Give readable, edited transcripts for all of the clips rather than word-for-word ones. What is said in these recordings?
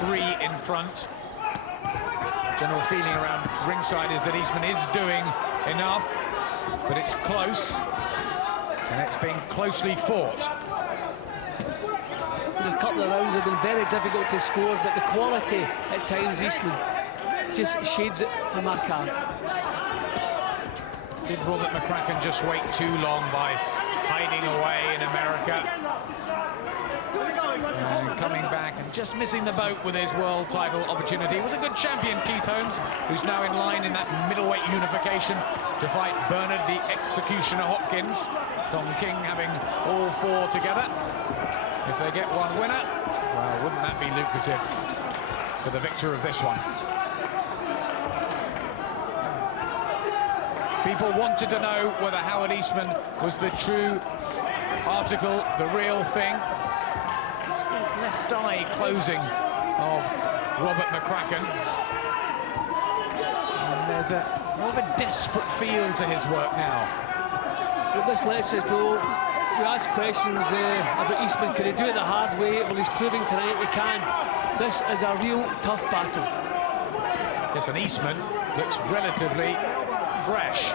3 in front. General feeling around ringside is that Eastman is doing enough, but it's close, and it's been closely fought. The couple of rounds have been very difficult to score, but the quality at times, Eastman just shades it the Marquard. Did Robert McCracken just wait too long by hiding away in America? And coming back and just missing the boat with his world title opportunity. He was a good champion, Keith Holmes, who's now in line in that middleweight unification to fight Bernard the Executioner Hopkins. Don King having all 4 together. If they get one winner, well, wouldn't that be lucrative for the victor of this one? People wanted to know whether Howard Eastman was the true article, the real thing. It's the left eye closing of Robert McCracken. And there's more of a desperate feel to his work now. Well, this lets us know. We ask questions about Eastman, can he do it the hard way? Well, he's proving tonight he can. This is a real tough battle. Yes, and Eastman looks relatively fresh.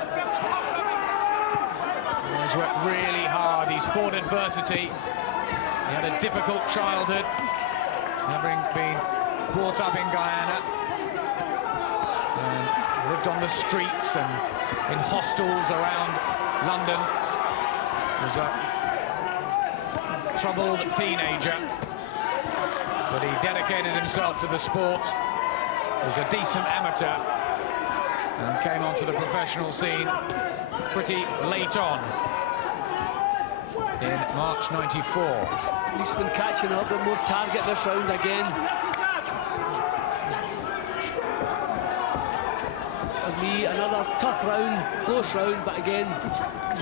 He's worked really hard, he's fought adversity. He had a difficult childhood, having been brought up in Guyana. And lived on the streets and in hostels around London. He was a troubled teenager, but he dedicated himself to the sport. He was a decent amateur and came onto the professional scene pretty late on in March '94. Eastman catching up with more target this round again. For me, another tough round, close round, but again,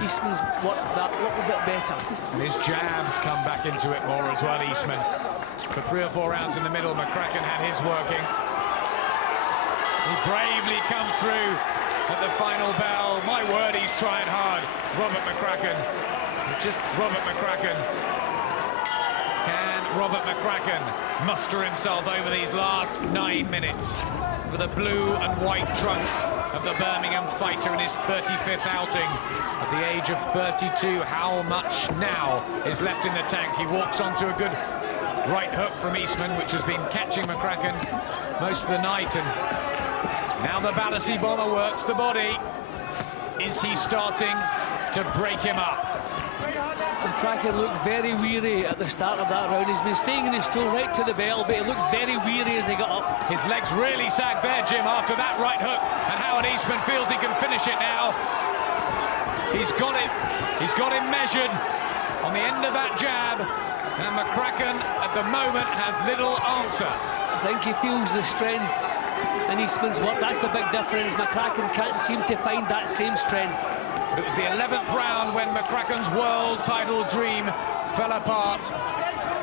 Eastman's worked that little bit better. And his jabs come back into it more as well, Eastman. For 3 or 4 rounds in the middle, McCracken had his working. He bravely comes through at the final bell. My word, he's trying hard. Robert McCracken. Just Robert McCracken. Can Robert McCracken muster himself over these last 9 minutes with the blue and white trunks of the Birmingham fighter in his 35th outing at the age of 32? How much now is left in the tank? He walks onto a good right hook from Eastman, which has been catching McCracken most of the night, and now the Battersea bomber works the body. Is he starting to break him up? McCracken looked very weary at the start of that round. He's been staying in his stool right to the bell, but he looked very weary as he got up. His legs really sagged there, Jim, after that right hook, and Howard Eastman feels he can finish it now. He's got it. He's got him measured on the end of that jab, and McCracken at the moment has little answer. I think he feels the strength in Eastman's work. That's the big difference. McCracken can't seem to find that same strength. It was the 11th round when McCracken's world title dream fell apart.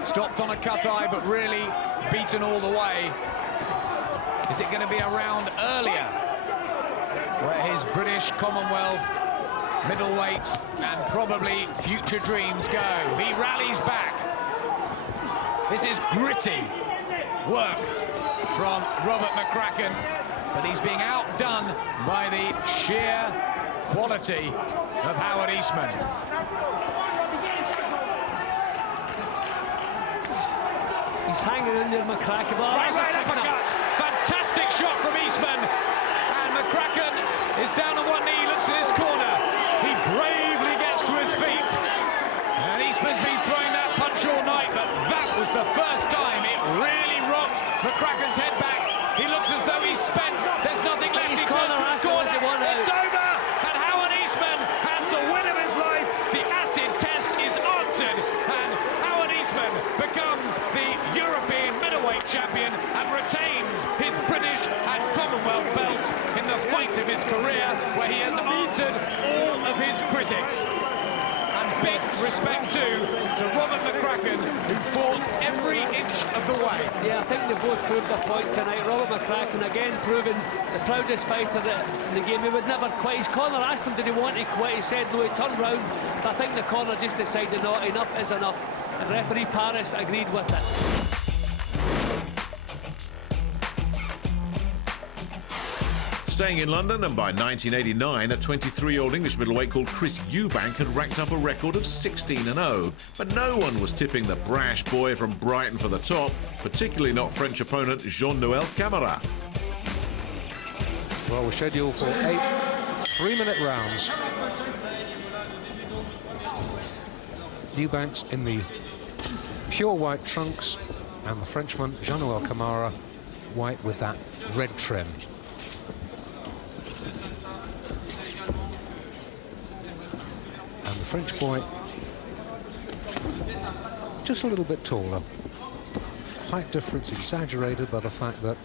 Stopped on a cut eye, but really beaten all the way. Is it going to be a round earlier where his British Commonwealth middleweight and probably future dreams go? He rallies back. This is gritty work from Robert McCracken, but he's being outdone by the sheer quality of Howard Eastman. He's hanging in there, McCracken. Oh, right uppercut. Fantastic shot from Eastman. And McCracken is down on one knee, looks at his corner. He bravely gets to his feet. And Eastman's been throwing that punch all night, but that was the first time it really rocked McCracken's head back. He looks as though he's spent. There's nothing left. He's He turns to his corner. It's over. And Howard Eastman has the win of his life. The acid test is answered. And Howard Eastman becomes the European middleweight champion and retains his British and Commonwealth belts in the fight of his career, where he has answered all of his critics. And big respect too to Robert McCracken, who fought every inch of the way. Yeah, I think they both proved their point tonight. Robert McCracken again proving the proudest fighter in the game. He would never quit. His corner asked him, did he want to quit? He said no, he turned round. But I think the corner just decided, no, enough is enough. And referee Paris agreed with it. Staying in London, and by 1989, a 23-year-old English middleweight called Chris Eubank had racked up a record of 16-0. But no one was tipping the brash boy from Brighton for the top, particularly not French opponent Jean-Noël Camara. Well, we're scheduled for 8 3-minute rounds. Eubanks in the pure white trunks, and the Frenchman Jean-Noël Camara white with that red trim. And the French boy just a little bit taller. Height difference exaggerated by the fact that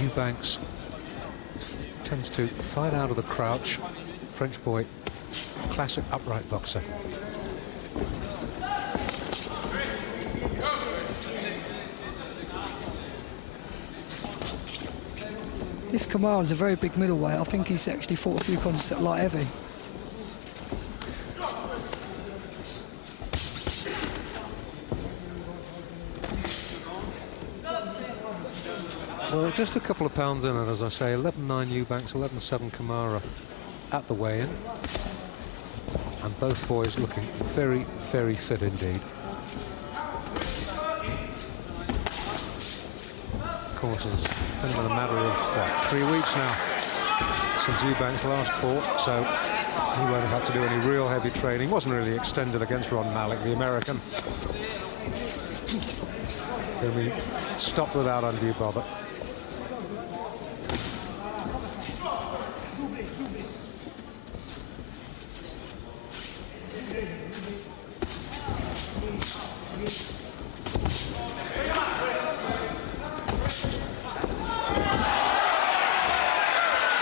Eubanks tends to fight out of the crouch. French boy, classic upright boxer. This Kamara's a very big middleweight. I think he's actually fought a few contests at light heavy. Well, just a couple of pounds in, and as I say, 11-9 Eubanks, 11-7 Camara at the weigh-in. And both boys looking very, very fit indeed. Of course, it's only been a matter of, what, 3 weeks now since Eubanks last fought, so he won't have to do any real heavy training. Wasn't really extended against Ron Malik, the American. Going to be stopped without undue bother.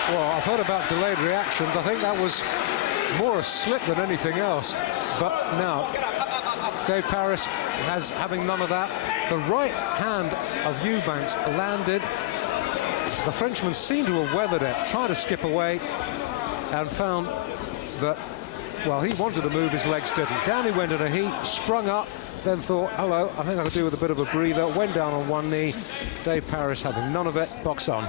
Well, I've heard about delayed reactions. I think that was more a slip than anything else. But now, Dave Paris having none of that. The right hand of Eubanks landed. The Frenchman seemed to have weathered it, tried to skip away, and found that, well, he wanted to move, his legs didn't. Down he went in a heap, sprung up, then thought, hello, I think I could do with a bit of a breather, went down on one knee. Dave Paris having none of it, box on.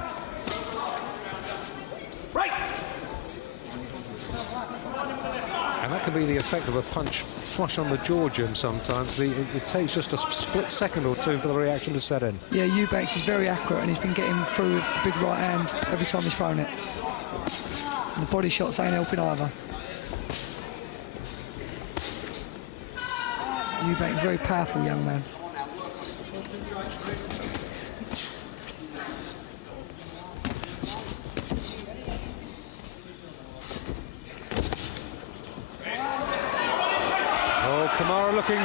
And that can be the effect of a punch flush on the jaw, Jim, sometimes. It takes just a split second or two for the reaction to set in. Yeah, Eubanks is very accurate, and he's been getting through with the big right hand every time he's thrown it. And the body shots ain't helping either. Eubanks is a very powerful young man. Oh, Camara looking